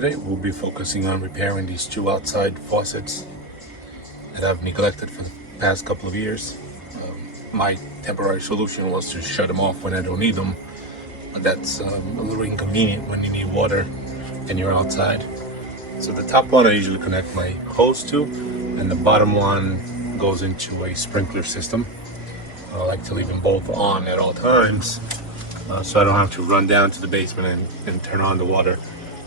Today we'll be focusing on repairing these two outside faucets that I've neglected for the past couple of years. My temporary solution was to shut them off when I don't need them, but that's a little inconvenient when you need water and you're outside. So the top one I usually connect my hose to, and the bottom one goes into a sprinkler system. I like to leave them both on at all times, so I don't have to run down to the basement and turn on the water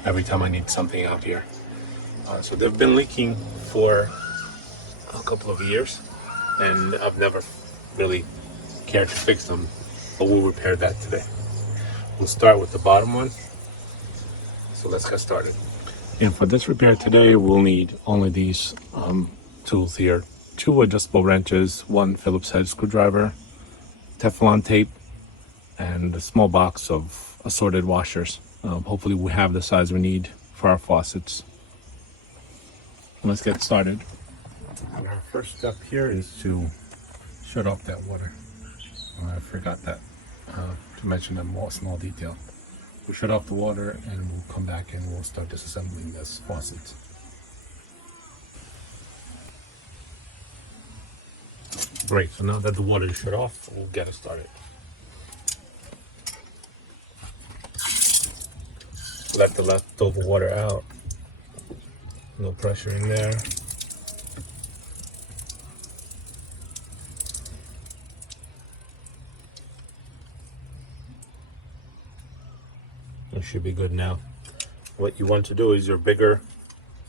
every time I need something out here. So they've been leaking for a couple of years, and I've never really cared to fix them, but we'll repair that today. We'll start with the bottom one. So let's get started. And for this repair today, we'll need only these tools here. 2 adjustable wrenches, 1 Phillips head screwdriver, Teflon tape, and a small box of assorted washers. Hopefully we have the size we need for our faucets. Let's get started. And our first step here is to shut off that water. I forgot that to mention a small detail. We'll shut off the water and we'll come back and we'll start disassembling this faucet. Great, so now that the water is shut off, we'll get it started. Let the leftover water out. No pressure in there. It should be good now. What you want to do is your bigger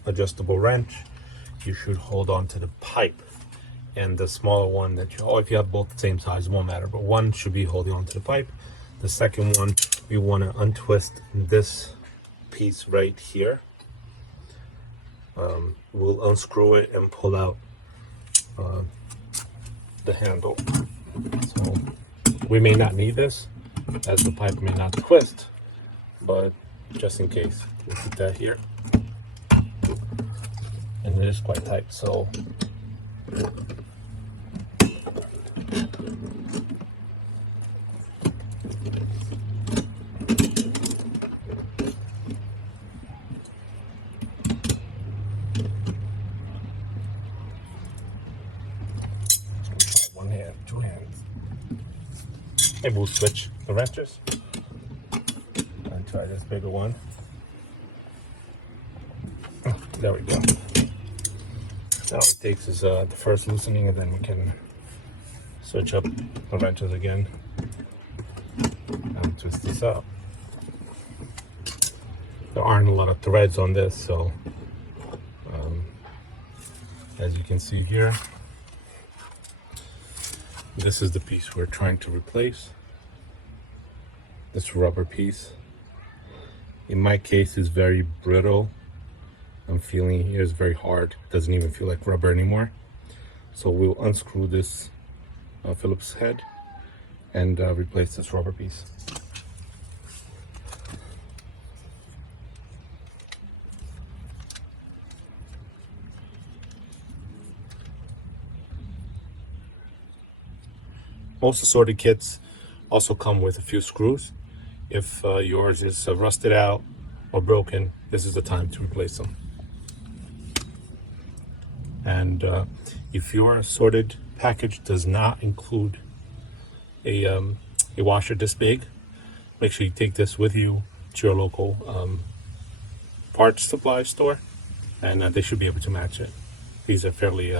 adjustable wrench, you should hold on to the pipe, and the smaller one that you, if you have both the same size, it won't matter, but one should be holding on to the pipe. The second one, you want to untwist this piece right here. We'll unscrew it and pull out the handle. So we may not need this, as the pipe may not twist, but just in case, we'll put that here. And it is quite tight, so one hand, 2 hands. Maybe we'll switch the wrenches and try this bigger one. There we go. Now it takes is the first loosening, and then we can switch up the wrenches again and twist this up. There aren't a lot of threads on this, so as you can see here, this is the piece we're trying to replace. This rubber piece, in my case, is very brittle. I'm feeling here is very hard. It doesn't even feel like rubber anymore. So we'll unscrew this Phillips head and replace this rubber piece. Most assorted kits also come with a few screws. If yours is rusted out or broken, this is the time to replace them. And if your assorted package does not include a washer this big, make sure you take this with you to your local parts supply store, and they should be able to match it. These are fairly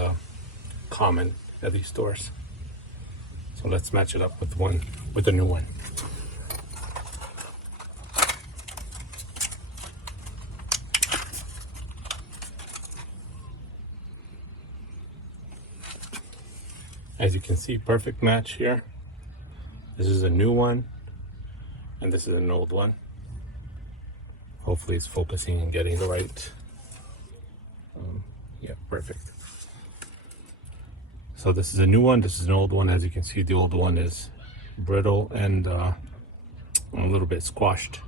common at these stores. So let's match it up with the new one. As you can see, perfect match here. This is a new one, and this is an old one. Hopefully it's focusing and getting the right, yeah, perfect. So this is a new one, this is an old one. As you can see, the old one is brittle and a little bit squashed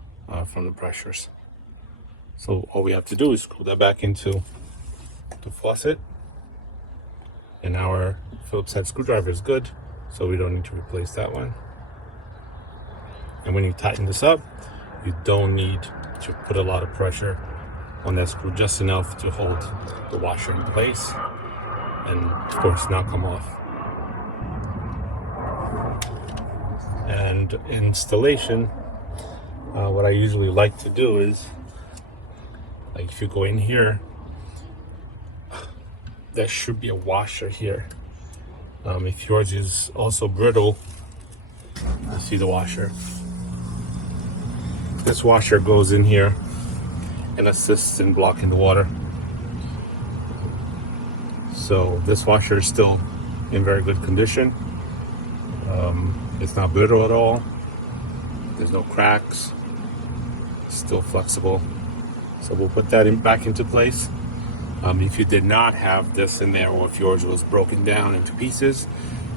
from the pressures. So all we have to do is screw that back into the faucet, and our Phillips head screwdriver is good, so we don't need to replace that one. And when you tighten this up, you don't need to put a lot of pressure on that screw just enough to hold the washer in place and of course not come off. And installation, what I usually like to do is, like if you go in here, there should be a washer here. If yours is also brittle, you see the washer. This washer goes in here and assists in blocking the water. So this washer is still in very good condition. It's not brittle at all. There's no cracks. It's still flexible. So we'll put that back into place. If you did not have this in there, or if yours was broken down into pieces,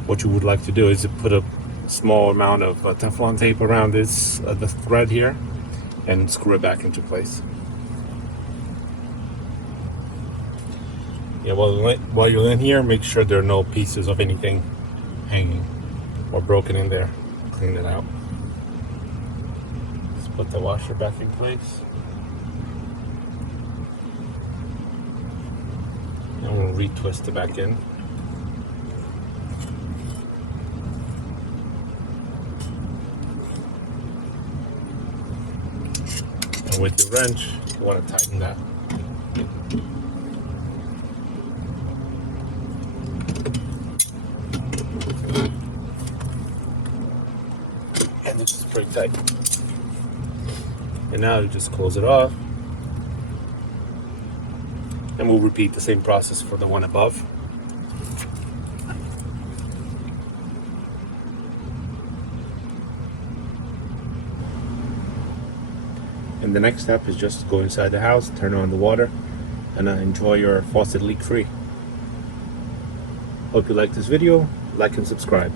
what you would like to do is to put a small amount of Teflon tape around this the thread here and screw it back into place. Yeah, while you're in here, make sure there are no pieces of anything hanging or broken in there. Clean it out. Let's put the washer back in place. And we'll retwist it back in. And with your wrench, you want to tighten that. And this is pretty tight. And now you just close it off. And we'll repeat the same process for the one above. And the next step is just go inside the house, turn on the water, and enjoy your faucet leak-free. Hope you like this video, like and subscribe.